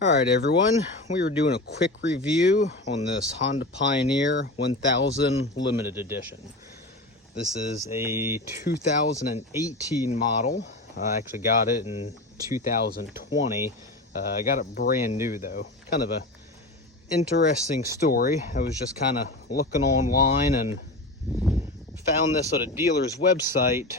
All right, everyone, we were doing a quick review on this Honda Pioneer 1000 Limited Edition. This is a 2018 model. I actually got it in 2020. I got it brand new though. Kind of a interesting story. I was just kind of looking online and found this at a dealer's website.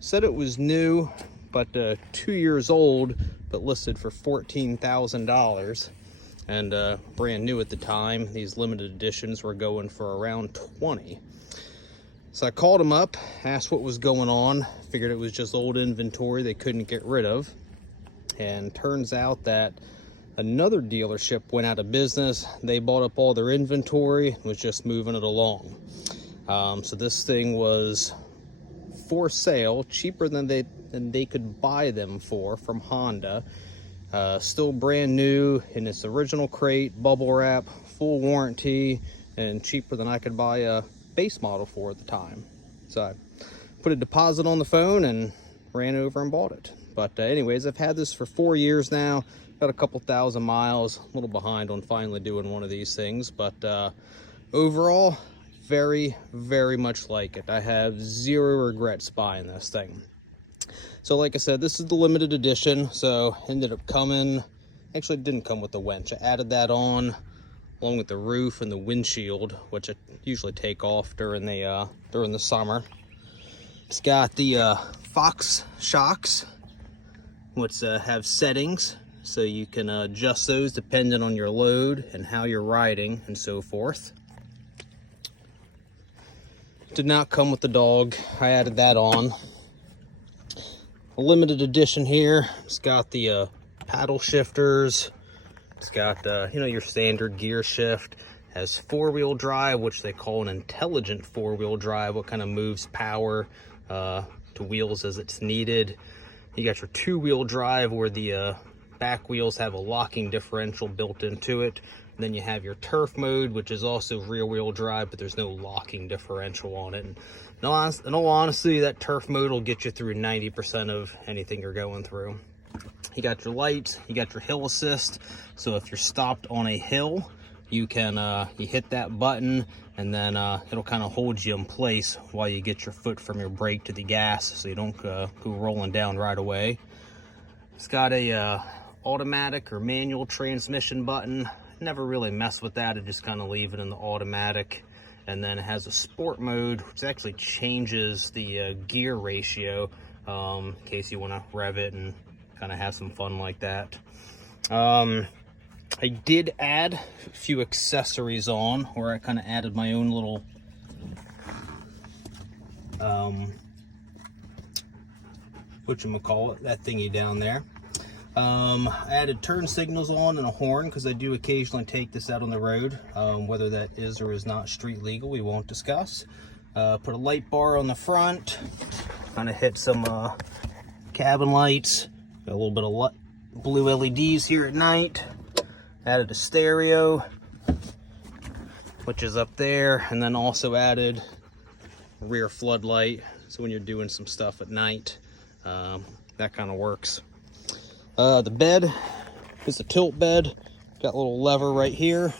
Said it was new, but 2 years old, but listed for $14,000 and brand new at the time. These limited editions were going for around 20. So I called them up, asked what was going on, figured it was just old inventory they couldn't get rid of. And turns out that another dealership went out of business. They bought up all their inventory and was just moving it along. So this thing was for sale, cheaper than they could buy them for from Honda. Still brand new in its original crate, bubble wrap, full warranty, and cheaper than I could buy a base model for at the time. So I put a deposit on the phone and ran over and bought it. But anyways, I've had this for 4 years now, got a couple thousand miles, a little behind on finally doing one of these things, but overall, very, very much like it. I have zero regrets buying this thing. So like I said, this is the limited edition, so ended up coming, actually it didn't come with the winch. I added that on along with the roof and the windshield, which I usually take off during the summer. It's got the Fox shocks, which have settings, so you can adjust those depending on your load and how you're riding and so forth. Did not come with the dog. I added that on. A limited edition here. It's got the paddle shifters. It's got your standard gear shift. Has four-wheel drive, which they call an intelligent four-wheel drive. What kind of moves power to wheels as it's needed. You got your two-wheel drive, where the back wheels have a locking differential built into it. Then you have your turf mode, which is also rear-wheel drive, but there's no locking differential on it. And in all honesty, that turf mode will get you through 90% of anything you're going through. You got your lights, you got your hill assist. So if you're stopped on a hill, you can you hit that button, and then it'll kind of hold you in place while you get your foot from your brake to the gas, so you don't go rolling down right away. It's got a automatic or manual transmission button. Never really mess with that. I just kind of leave it in the automatic. And then it has a sport mode, which actually changes the gear ratio in case you want to rev it and kind of have some fun like that. I did add a few accessories on, where I kind of added my own little whatchamacallit, that thingy down there. I added turn signals on and a horn, because I do occasionally take this out on the road. Whether that is or is not street legal, we won't discuss. Put a light bar on the front, kind of hit some cabin lights, got a little bit of blue LEDs here at night. Added a stereo, which is up there, and then also added a rear floodlight, so when you're doing some stuff at night, that kind of works. The bed is a tilt bed. Got a little lever right here.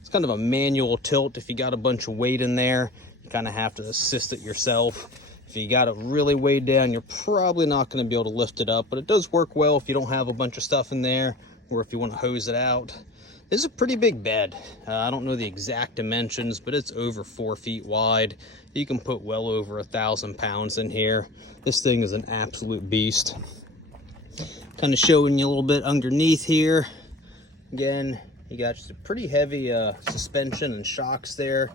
It's kind of a manual tilt. If you got a bunch of weight in there, you kind of have to assist it yourself. If you got it really weighed down, you're probably not going to be able to lift it up, but it does work well if you don't have a bunch of stuff in there, or if you want to hose it out. This is a pretty big bed. I don't know the exact dimensions, but it's over 4 feet wide. You can put well over 1,000 pounds in here. This thing is an absolute beast. Kind of showing you a little bit underneath here. Again, you got just a pretty heavy suspension and shocks there.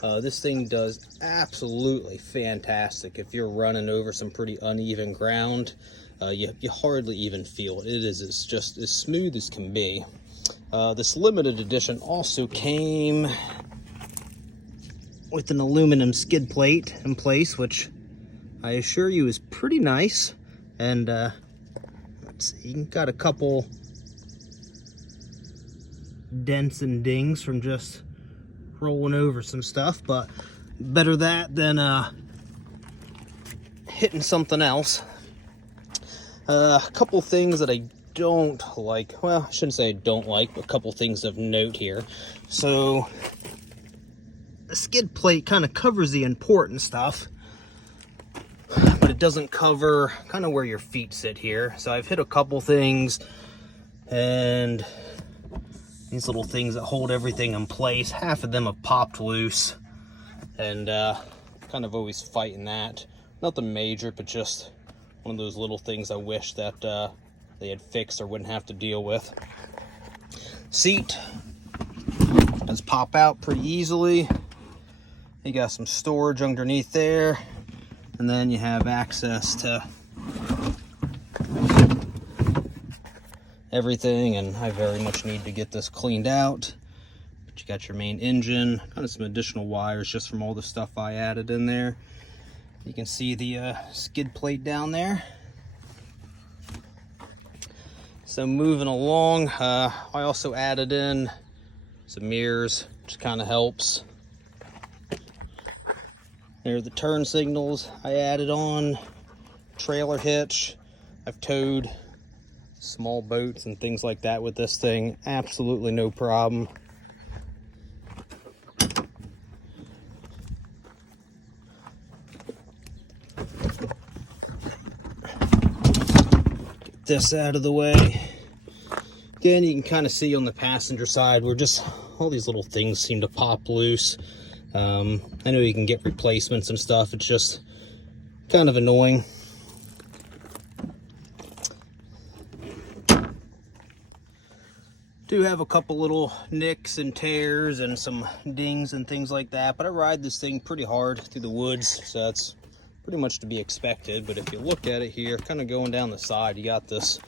This thing does absolutely fantastic. If you're running over some pretty uneven ground, you hardly even feel it. It's just as smooth as can be. This limited edition also came with an aluminum skid plate in place, which I assure you is pretty nice. And let's see, got a couple dents and dings from just rolling over some stuff, but better that than hitting something else. A couple things that I don't like, well, I shouldn't say I don't like, but a couple things of note here. So the skid plate kind of covers the important stuff, but it doesn't cover kind of where your feet sit here. So I've hit a couple things, and these little things that hold everything in place, half of them have popped loose, and kind of always fighting that. Nothing major, but just one of those little things I wish that they had fixed or wouldn't have to deal with. Seat does pop out pretty easily. You got some storage underneath there, and then you have access to everything, and I very much need to get this cleaned out. But you got your main engine, kind of some additional wires just from all the stuff I added in there. You can see the skid plate down there. So moving along, I also added in some mirrors, which kind of helps. There are the turn signals I added on, trailer hitch. I've towed small boats and things like that with this thing, absolutely no problem. Get this out of the way. Again, you can kind of see on the passenger side where just all these little things seem to pop loose. I know you can get replacements and stuff, it's just kind of annoying. Do have a couple little nicks and tears and some dings and things like that, but I ride this thing pretty hard through the woods, so that's pretty much to be expected. But if you look at it here, kind of going down the side, you got this,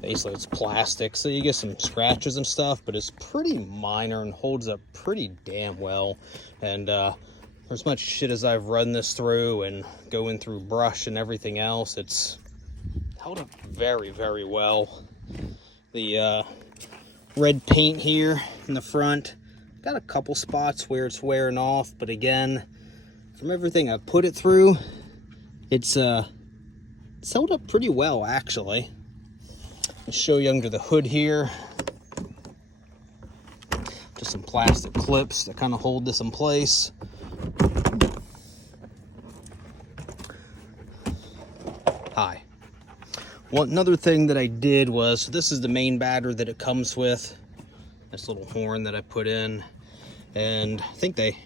basically it's plastic, so you get some scratches and stuff, but it's pretty minor and holds up pretty damn well. And for as much shit as I've run this through and going through brush and everything else, it's held up very, very well. The red paint here in the front, got a couple spots where it's wearing off, but again, from everything I've put it through, it's held up pretty well, actually. I'll show you under the hood here. Just some plastic clips that kind of hold this in place. Hi. Another thing that I did was, so this is the main battery that it comes with, this little horn that I put in, and I think they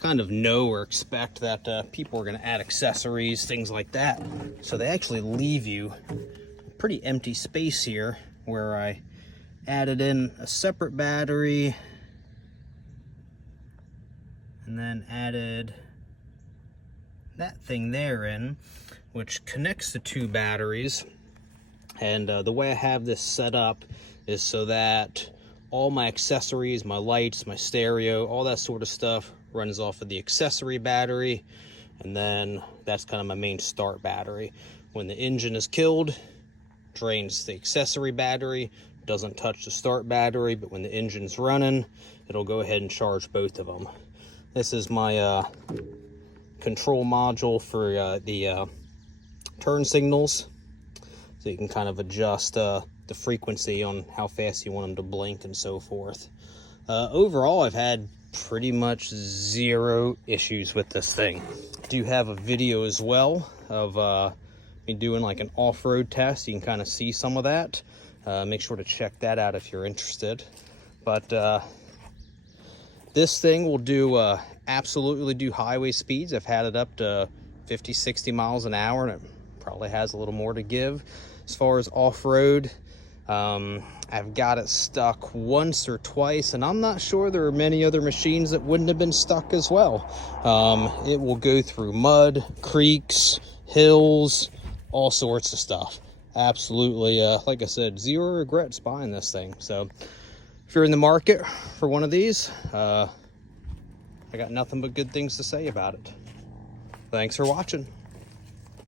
kind of know or expect that people are going to add accessories, things like that. So they actually leave you a pretty empty space here where I added in a separate battery and then added that thing there in, which connects the two batteries. And the way I have this set up is so that all my accessories, my lights, my stereo, all that sort of stuff runs off of the accessory battery, and then that's kind of my main start battery. When the engine is killed, drains the accessory battery, doesn't touch the start battery, but when the engine's running, it'll go ahead and charge both of them. This is my control module for the turn signals, so you can kind of adjust the frequency on how fast you want them to blink and so forth. Overall, I've had pretty much zero issues with this thing. I do have a video as well of me doing like an off-road test. You can kind of see some of that. Make sure to check that out if you're interested. But this thing will do absolutely do highway speeds. I've had it up to 50, 60 miles an hour, and it probably has a little more to give. As far as off-road, I've got it stuck once or twice, and I'm not sure there are many other machines that wouldn't have been stuck as well. It will go through mud, creeks, hills, all sorts of stuff. Absolutely, like I said, zero regrets buying this thing. So if you're in the market for one of these, I got nothing but good things to say about it. Thanks for watching.